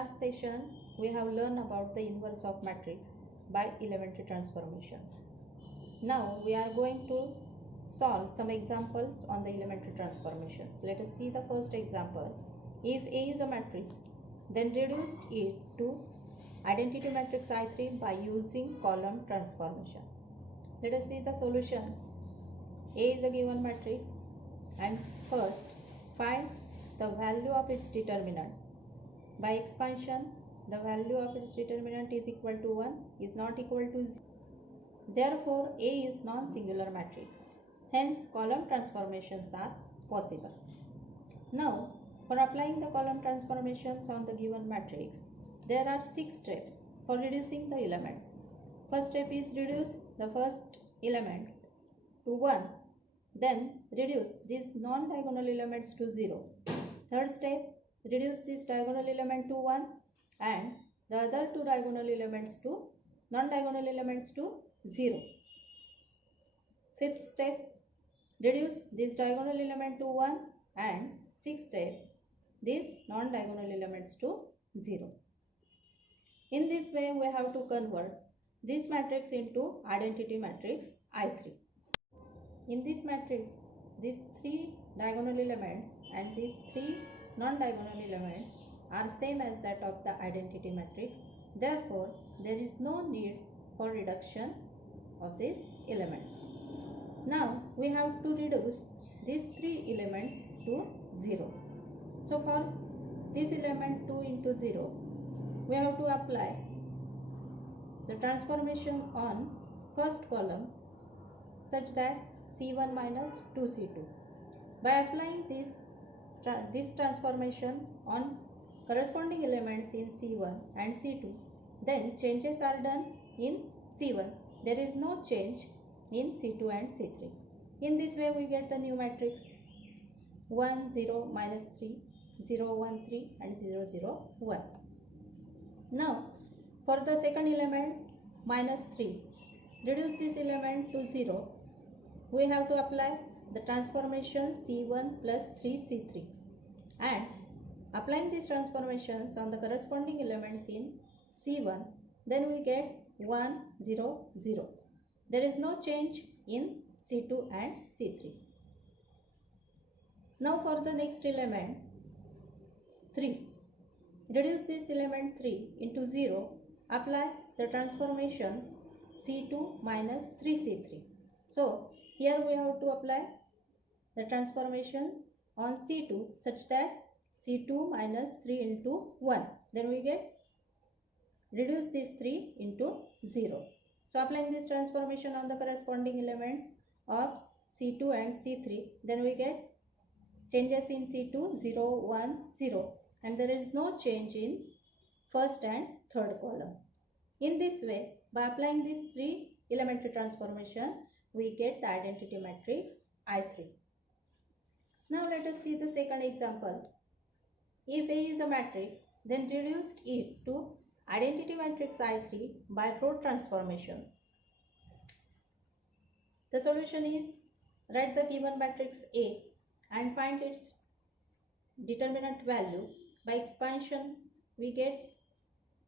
last session, we have learned about the inverse of matrix by elementary transformations. Now we are going to solve some examples on the elementary transformations. Let us see the first example. If A is a matrix, then reduce it to identity matrix I3 by using column transformation. Let us see the solution. A is a given matrix, and first find the value of its determinant. By expansion, the value of its determinant is equal to 1 is not equal to 0. Therefore, A is non-singular matrix. Hence, column transformations are possible. Now, for applying the column transformations on the given matrix, there are 6 steps for reducing the elements. First step is reduce the first element to 1. Then reduce these non-diagonal elements to 0. Third step, reduce this diagonal element to 1 and the other two diagonal elements to non-diagonal elements to 0. Fifth step, reduce this diagonal element to 1 and sixth step, these non-diagonal elements to 0. In this way, we have to convert this matrix into identity matrix I3. In this matrix, these 3 diagonal elements and these 3 non-diagonal elements are same as that of the identity matrix. Therefore, there is no need for reduction of these elements. Now, we have to reduce these 3 elements to 0. So, for this element 2 into 0, we have to apply the transformation on first column such that C1 minus 2C2. By applying this transformation on corresponding elements in C1 and C2, then changes are done in C1. There is no change in C2 and C3. In this way, we get the new matrix 1, 0, minus 3, 0, 1, 3 and 0, 0, 1. Now, for the second element minus 3, reduce this element to 0. We have to apply the transformation C1 plus 3C3 and applying these transformations on the corresponding elements in C1, then we get 1, 0, 0. There is no change in C2 and C3. Now for the next element 3, reduce this element 3 into 0, apply the transformations C2 minus 3C3. So here we have to apply the transformation on C2 such that C2 minus 3 into 1. Then we get reduce this 3 into 0. So applying this transformation on the corresponding elements of C2 and C3, then we get changes in C2 0, 1, 0 and there is no change in first and third column. In this way, by applying these 3 elementary transformation, we get the identity matrix I3. Now let us see the second example. If A is a matrix, then reduce it to identity matrix I3 by row transformations. The solution is write the given matrix A and find its determinant value. By expansion, we get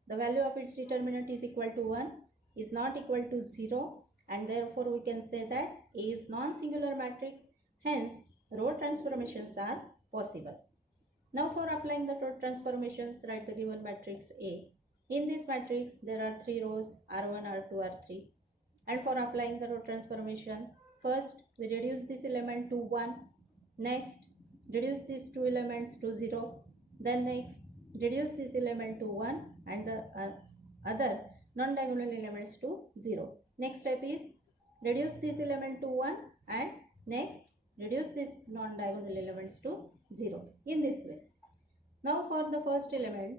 the value of its determinant is equal to 1 is not equal to 0 and therefore we can say that A is non-singular matrix, hence row transformations are possible. Now for applying the row transformations, write the given matrix A. In this matrix there are 3 rows R1, R2, R3 and for applying the row transformations, first we reduce this element to 1, next reduce these 2 elements to 0, then next reduce this element to 1 and the other non-diagonal elements to 0. Next step is reduce this element to 1 and next reduce this non-diagonal elements to 0 in this way. Now for the first element,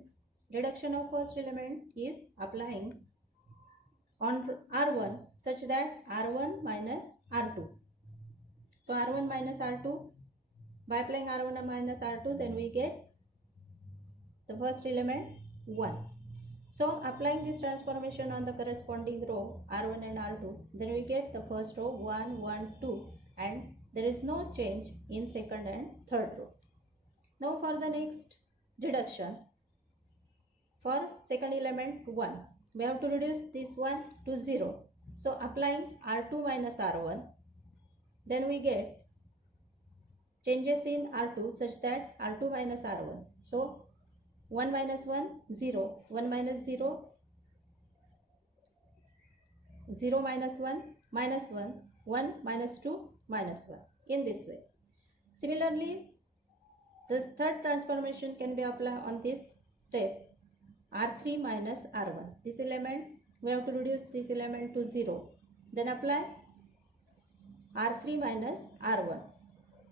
reduction of first element is applying on R1 such that R1 minus R2. So R1 minus R2, by applying R1 minus R2, then we get the first element 1. So applying this transformation on the corresponding row R1 and R2, then we get the first row 1, 1, 2 and there is no change in second and third row. Now for the next reduction, for second element 1, we have to reduce this 1 to 0. So applying R2 minus R1, then we get changes in R2 such that R2 minus R1. So 1 minus 1, 0, 1 minus 0, 0 minus 1, minus 1, 1 minus 2, minus 1, in this way. Similarly, the third transformation can be applied on this step, R3 minus R1. This element, we have to reduce this element to 0. Then apply R3 minus R1.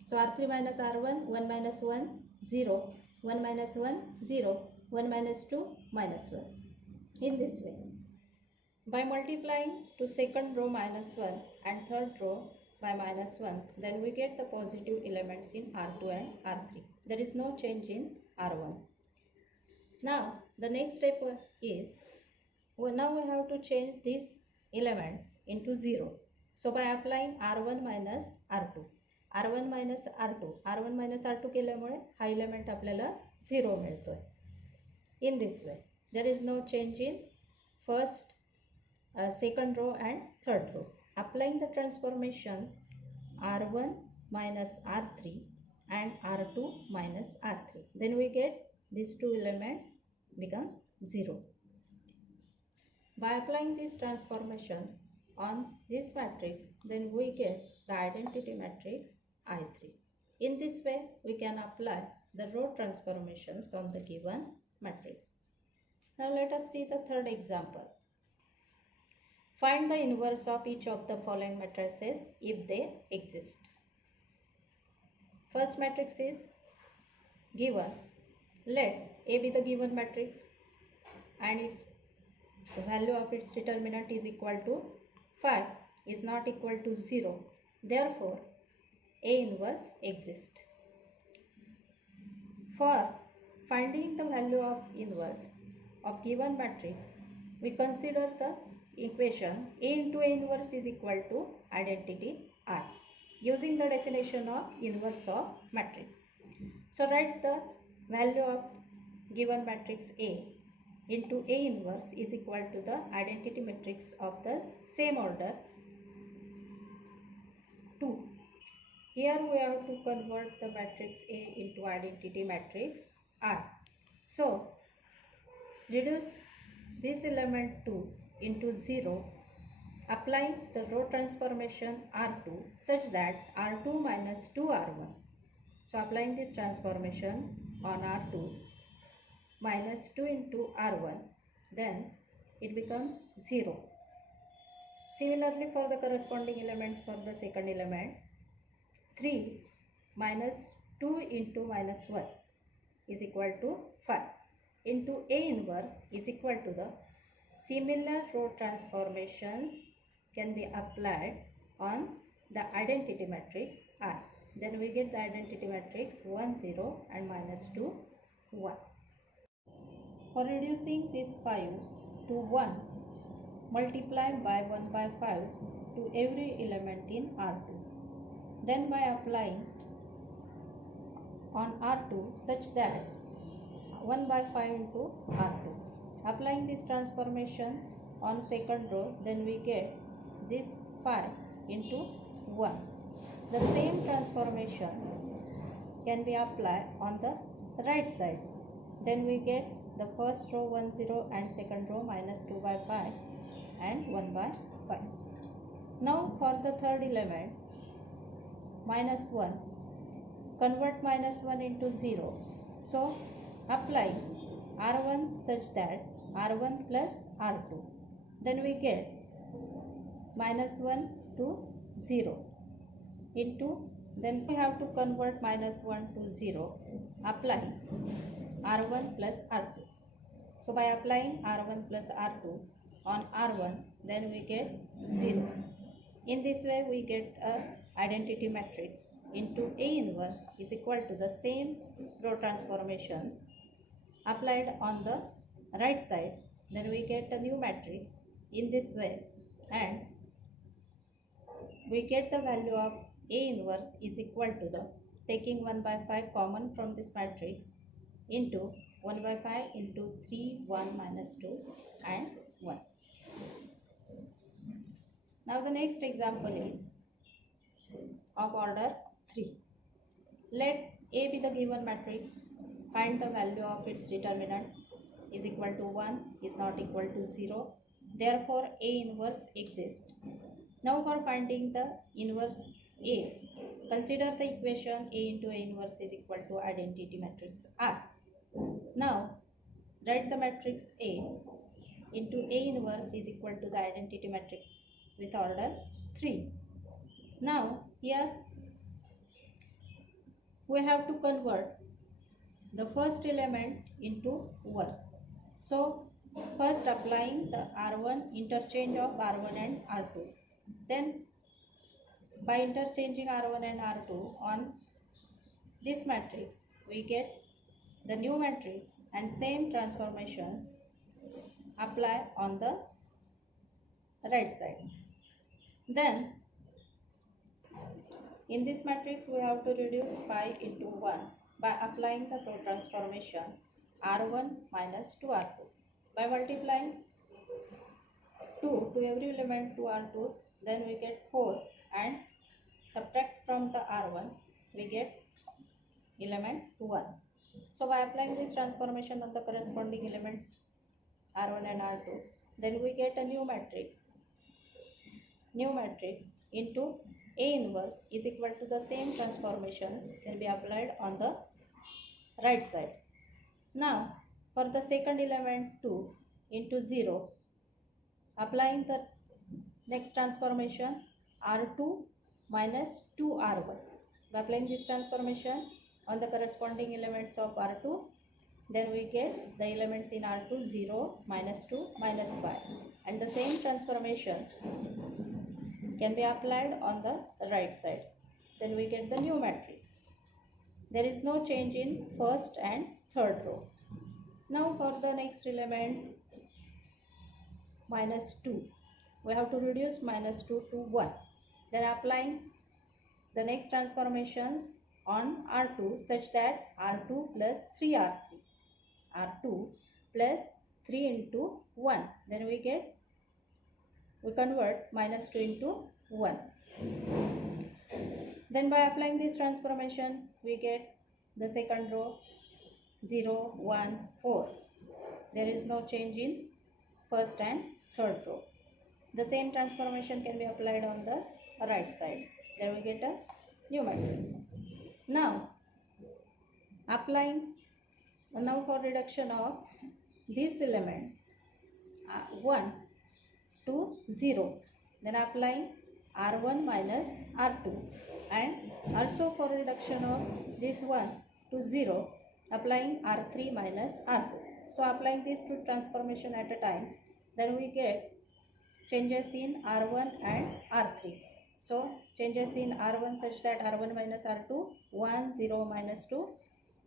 So R3 minus R1, 1 minus 1, 0, 1 minus 1, 0, 1 minus 2, minus 1. In this way. By multiplying to second row minus 1 and third row by minus 1, then we get the positive elements in R2 and R3. There is no change in R1. Now the next step is, now we have to change these elements into 0. So by applying R1 minus R2, R1 minus R2, R1 minus R2 केल्यामुळे हा element आपल्याला 0 मिळतोय. In this way, there is no change in first, second row and third row. Applying the transformations R1 minus R3 and R2 minus R3, then we get these two elements becomes 0. By applying these transformations on this matrix, then we get the identity matrix I3. In this way, we can apply the row transformations on the given matrix. Now let us see the third example. Find the inverse of each of the following matrices if they exist. First matrix is given. Let A be the given matrix and the value of its determinant is equal to 5 is not equal to 0. Therefore, A inverse exists. For finding the value of inverse of given matrix, we consider the equation A into A inverse is equal to identity I, using the definition of inverse of matrix. So write the value of given matrix A into A inverse is equal to the identity matrix of the same order 2. Here we have to convert the matrix A into identity matrix I. So reduce this element 2 into 0, applying the row transformation R2 such that R2 minus 2R1. So applying this transformation on R2 minus 2 into R1, then it becomes 0. Similarly, for the corresponding elements for the second element, 3 minus 2 into minus 1 is equal to 5 into A inverse is equal to the similar row transformations can be applied on the identity matrix I. Then we get the identity matrix 1, 0 and minus 2, 1. For reducing this 5 to 1, multiply by 1 by 5 to every element in R2. Then by applying on R2 such that 1 by 5 into R2. Applying this transformation on second row, then we get this 5 into 1. The same transformation can be applied on the right side. Then we get the first row 1, 0 and second row minus 2 by 5 and 1 by 5. Now for the third element, minus 1, convert minus 1 into 0. So apply R1 such that R1 plus R2. Then we get minus 1 to 0 into, then we have to convert minus 1 to 0, apply R1 plus R2. So by applying R1 plus R2 on R1, then we get 0. In this way we get a identity matrix into A inverse is equal to the same row transformations applied on the right side. Then we get a new matrix in this way, and we get the value of A inverse is equal to the, taking 1 by 5 common from this matrix, into 1 by 5 into 3, 1 minus 2 and 1. Now the next example is of order 3. Let A be the given matrix. Find the value of its determinant is equal to 1, is not equal to 0. Therefore, A inverse exists. Now for finding the inverse A, consider the equation A into A inverse is equal to identity matrix R. Now, write the matrix A into A inverse is equal to the identity matrix with order 3. Now, here we have to convert the first element into 1. So, first applying the R1, interchange of R1 and R2. Then, by interchanging R1 and R2 on this matrix, we get the new matrix and same transformations apply on the right side. Then, in this matrix, we have to reduce 5 into 1 by applying the transformation R1 minus 2R2. By multiplying 2 to every element to R2, then we get 4 and subtract from the R1, we get element 1. So by applying this transformation on the corresponding elements R1 and R2, then we get a new matrix. New matrix into A inverse is equal to the same transformations can be applied on the right side. Now for the second element 2 into 0, applying the next transformation R2 minus 2R1. By applying this transformation on the corresponding elements of R2, then we get the elements in R2 0, minus 2, minus 5. And the same transformations can be applied on the right side. Then we get the new matrix. There is no change in first and third row. Now for the next element minus 2, we have to reduce minus 2 to 1. Then applying the next transformations on R2 such that R2 plus 3R3. R2 plus 3 into 1. Then we convert minus 2 into 1. Then by applying this transformation, we get the second row 0, 1, 4. There is no change in first and third row. The same transformation can be applied on the right side. There we get a new matrix. Now for reduction of this element 1 to 0, then applying R1 minus R2, and also for reduction of this 1 to 0, applying R3 minus R2. So applying these two transformation at a time, then we get changes in R1 and R3. So changes in R1 such that R1 minus R2, 1, 0, minus 2.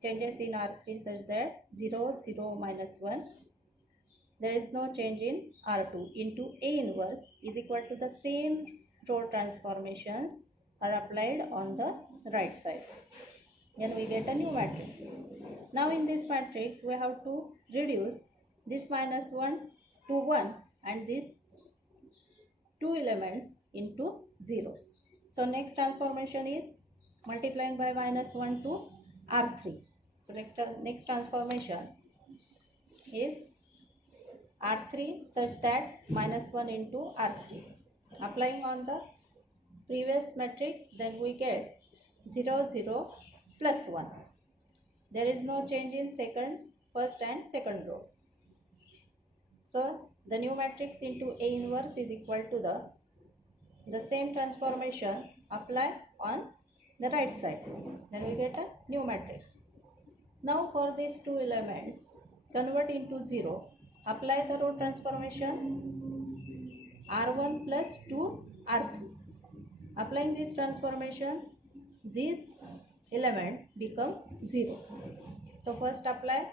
Changes in R3 such that 0, 0, minus 1. There is no change in R2 into A inverse is equal to the same row transformations are applied on the right side. Then we get a new matrix. Now in this matrix, we have to reduce this minus 1 to 1 and these two elements into 0. So next transformation is multiplying by minus 1 to R3. So next transformation is R3 such that minus 1 into R3. Applying on the previous matrix, then we get 0, 0, plus 1. There is no change in first and second row. So the new matrix into A inverse is equal to the same transformation apply on the right side. Then we get a new matrix. Now for these two elements, convert into 0. Apply the row transformation R1 plus 2 R3. Applying this transformation, this element become 0. So first apply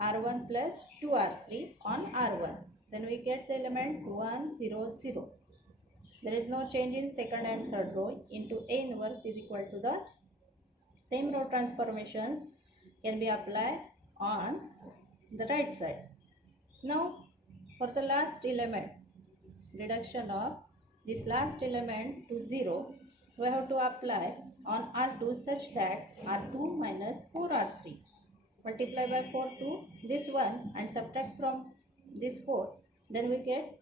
R1 plus 2 R3 on R1. Then we get the elements 1, 0, 0. There is no change in second and third row into A inverse is equal to the same row transformations can be applied on the right side. Now for the last element, reduction of this last element to 0, we have to apply on R2 such that R2 minus 4R3. Multiply by 4 to this one and subtract from this 4, then we get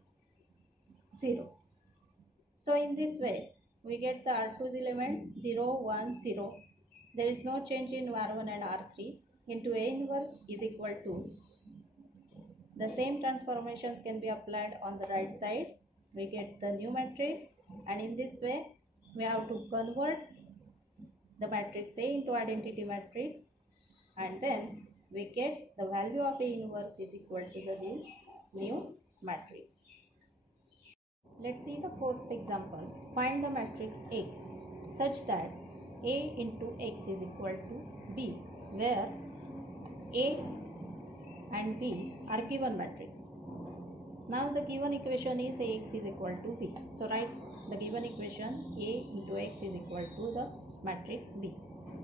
0. So in this way we get the R2's element 0, 1, 0. There is no change in R1 and R3. Into A inverse is equal to, the same transformations can be applied on the right side. We get the new matrix, and in this way we have to convert the matrix A into identity matrix, and then we get the value of A inverse is equal to this new matrix. Let's see the fourth example. Find the matrix X such that A into X is equal to B, where A and B are given matrix. Now the given equation is Ax is equal to B. So write the given equation A into X is equal to the matrix B.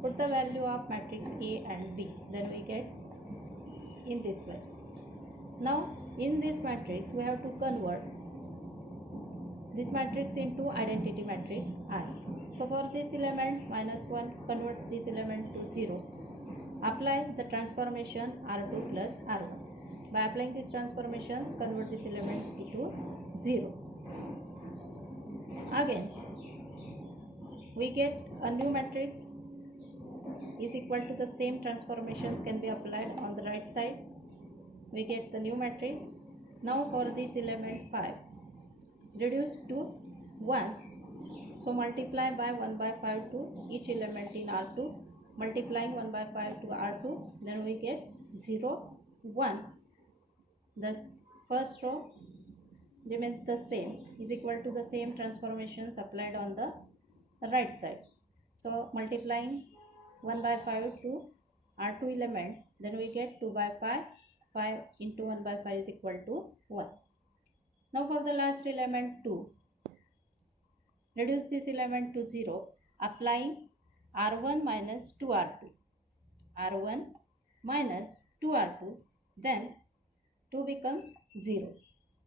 Put the value of matrix A and B, then we get in this way. Now in this matrix we have to convert this matrix into identity matrix I. So for these elements -1, convert this element to 0. Apply the transformation R2 plus R1. By applying these transformations, convert this element into 0. Again, we get a new matrix is equal to the same transformations can be applied on the right side. We get the new matrix. Now for this element 5, reduce to 1. So multiply by 1 by 5 to each element in R2. Multiplying 1 by 5 to R2, then we get 0, 1. The first row remains the same, is equal to the same transformations applied on the right side. So multiplying 1 by 5 to R2 element, then we get 2 by 5. 5 into 1 by 5 is equal to 1. Now for the last element 2, reduce this element to 0, applying R1 minus 2R2. R1 minus 2R2, then 2 becomes 0.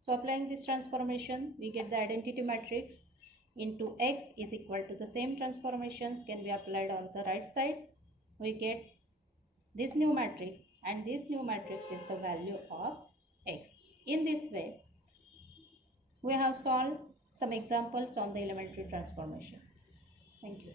So applying this transformation, we get the identity matrix into X is equal to the same transformations can be applied on the right side. We get this new matrix, and this new matrix is the value of X. In this way, we have solved some examples on the elementary transformations. Thank you.